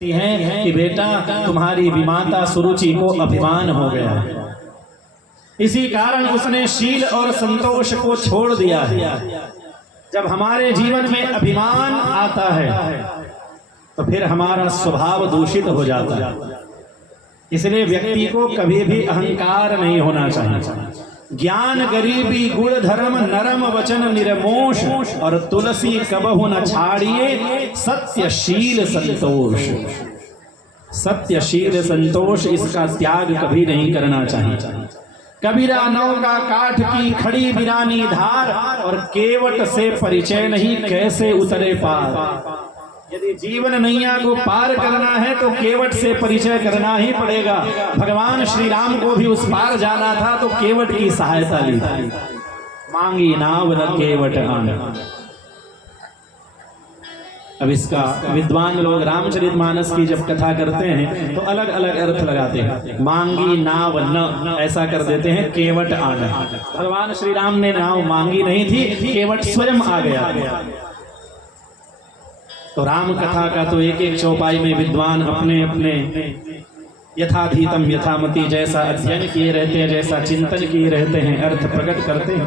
हैं कि बेटा तुम्हारी विमाता सुरुचि को अभिमान हो गया है, इसी कारण उसने शील और संतोष को छोड़ दिया है। जब हमारे जीवन में अभिमान आता है तो फिर हमारा स्वभाव दूषित हो जाता है। इसलिए व्यक्ति को कभी भी अहंकार नहीं होना चाहिए। ज्ञान गरीबी गुण धर्म नरम वचन निर्मोष और तुलसी कबहु न छाड़िए सत्यशील संतोष। सत्यशील संतोष इसका त्याग कभी नहीं करना चाहिए। कबीरा नौका काठ की खड़ी बिरानी धार और केवट से परिचय नहीं कैसे उतरे पार। यदि जीवन नैया को पार करना है तो केवट से परिचय करना ही पड़ेगा। भगवान श्री राम को भी उस पार जाना था तो केवट की सहायता ली थी। मांगी नाव न केवट आन। अब इसका विद्वान लोग रामचरितमानस की जब कथा करते हैं तो अलग अलग अर्थ लगाते हैं। मांगी नाव न ऐसा कर देते हैं केवट आन। भगवान श्री राम ने नाव मांगी नहीं थी, केवट स्वयं आ गया। तो राम कथा का तो एक एक चौपाई में विद्वान अपने अपने यथाधीतम यथामति जैसा अध्ययन किए रहते हैं, जैसा चिंतन किए रहते हैं, अर्थ प्रकट करते हैं।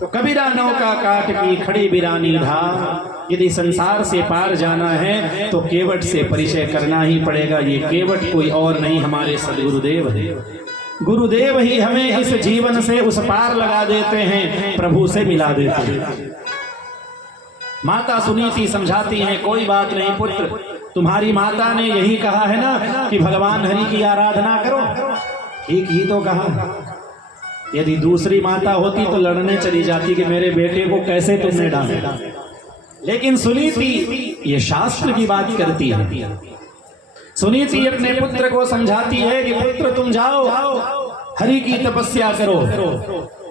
तो कबीरा नौका काट की खड़ी बिरानी धार। यदि संसार से पार जाना है तो केवट से परिचय करना ही पड़ेगा। ये केवट कोई और नहीं, हमारे सदगुरुदेव है। गुरुदेव ही हमें इस जीवन से उस पार लगा देते हैं, प्रभु से मिला देते हैं। माता सुनीति समझाती हैं, कोई बात नहीं पुत्र, तुम्हारी माता ने यही कहा है ना कि भगवान हरि की आराधना करो, ठीक ही तो कहा। यदि दूसरी माता होती तो लड़ने चली जाती कि मेरे बेटे को कैसे तुमने डांटा। लेकिन सुनीति ये शास्त्र की बात करती है। सुनीति अपने पुत्र को समझाती है कि पुत्र तुम जाओ हरि की तपस्या करो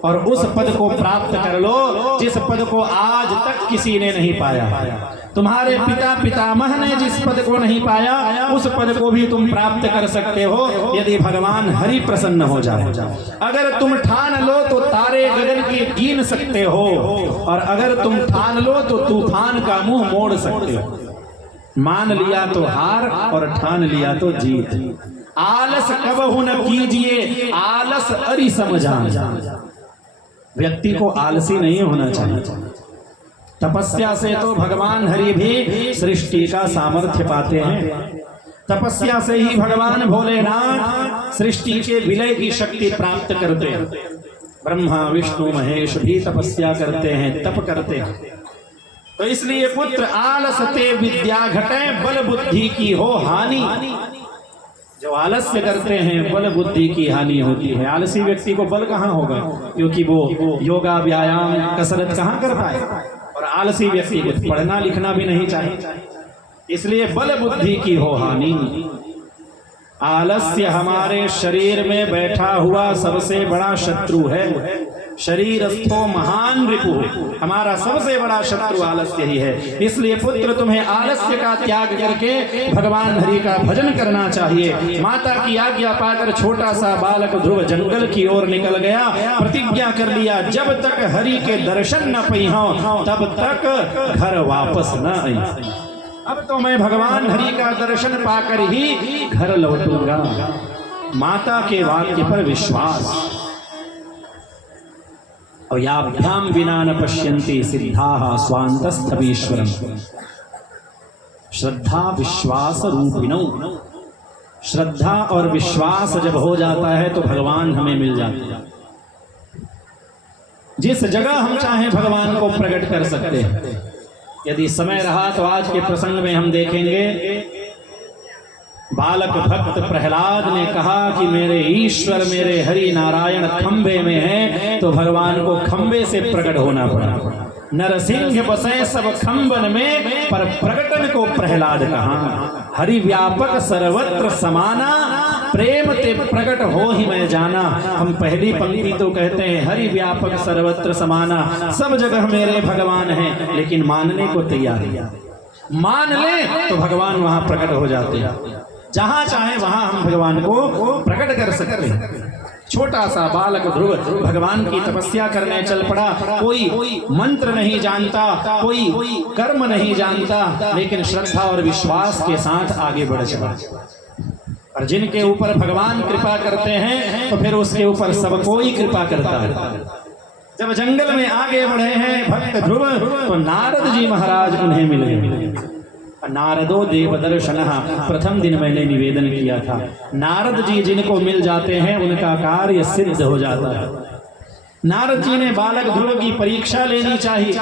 और उस पद को प्राप्त कर लो जिस पद को आज तक किसी ने नहीं पाया। तुम्हारे पिता पितामह ने जिस पद को नहीं पाया उस पद को भी तुम प्राप्त कर सकते हो यदि भगवान हरि प्रसन्न हो जाए। अगर तुम ठान लो तो तारे गगन के गिन सकते हो और अगर तुम ठान लो तो तूफान का मुंह मोड़ सकते हो। मान लिया तो हार और ठान लिया तो जीत। आलस कबहु न कीजिए, आलस अरि समझान। व्यक्ति को आलसी नहीं होना चाहिए। तपस्या से तो भगवान हरि भी सृष्टि का सामर्थ्य पाते हैं। तपस्या से ही भगवान भोलेनाथ सृष्टि के विलय की शक्ति प्राप्त करते हैं। ब्रह्मा विष्णु महेश भी तपस्या करते हैं, तप करते हैं। तो इसलिए पुत्र आलस ते विद्या घटे बल बुद्धि की हो हानि। जो आलस्य करते हैं बल बुद्धि की हानि होती है। आलसी व्यक्ति को बल कहाँ होगा, क्योंकि वो योगा व्यायाम कसरत कहाँ कर पाए। और आलसी व्यक्ति को पढ़ना लिखना भी नहीं चाहिए। इसलिए बल बुद्धि की हो हानि। आलस्य हमारे शरीर में बैठा हुआ सबसे बड़ा शत्रु है। शरीरस्थो महान रिपु, हमारा सबसे बड़ा शत्रु आलस्य ही है। इसलिए पुत्र तुम्हें आलस्य का त्याग करके भगवान हरि का भजन करना चाहिए। माता की आज्ञा पाकर छोटा सा बालक ध्रुव जंगल की ओर निकल गया। प्रतिज्ञा कर लिया, जब तक हरि के दर्शन न पहियो तब तक घर वापस न आई। अब तो मैं भगवान हरि का दर्शन पाकर ही घर लौटूंगा। माता के वाक्य पर विश्वास। और याभ्याम विना न पश्यन्ति सिद्धाः स्वान्तस्थमीश्वरम्। श्रद्धा विश्वास रूपिणौ। श्रद्धा और विश्वास जब हो जाता है तो भगवान हमें मिल जाते हैं। जिस जगह हम चाहें भगवान को प्रकट कर सकते हैं। यदि समय रहा तो आज के प्रसंग में हम देखेंगे बालक भक्त प्रहलाद ने कहा कि मेरे ईश्वर मेरे हरि नारायण खंबे में है, तो भगवान को खंबे से प्रकट होना पड़ा। नरसिंह बसे सब खंबन में पर प्रकटन को प्रहलाद कहा। हरि व्यापक सर्वत्र समाना प्रेम ते प्रकट हो ही मैं जाना। हम पहली पंक्ति तो कहते हैं हरि व्यापक सर्वत्र समाना, सब जगह मेरे भगवान हैं, लेकिन मानने को तैयार नहीं। मान ले तो भगवान वहां प्रकट हो जाते हैं। जहां चाहे वहां हम भगवान को प्रकट कर सकते हैं। छोटा सा बालक ध्रुव भगवान की तपस्या करने चल पड़ा। कोई मंत्र नहीं जानता, कोई कर्म नहीं जानता, लेकिन श्रद्धा और विश्वास के साथ आगे बढ़ चला। और जिनके ऊपर भगवान कृपा करते हैं तो फिर उसके ऊपर सब कोई कृपा करता है। जब जंगल में आगे बढ़े हैं भक्त ध्रुव, तो नारद जी महाराज उन्हें मिल गए। नारदो देव दर्शन, प्रथम दिन मैंने निवेदन किया था, नारद जी जिनको मिल जाते हैं उनका कार्य सिद्ध हो जाता है। नारद जी ने बालक ध्रुव की परीक्षा लेनी चाहिए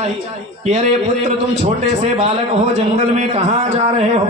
कि अरे पुत्र, तुम छोटे से बालक हो, जंगल में कहाँ जा रहे हो?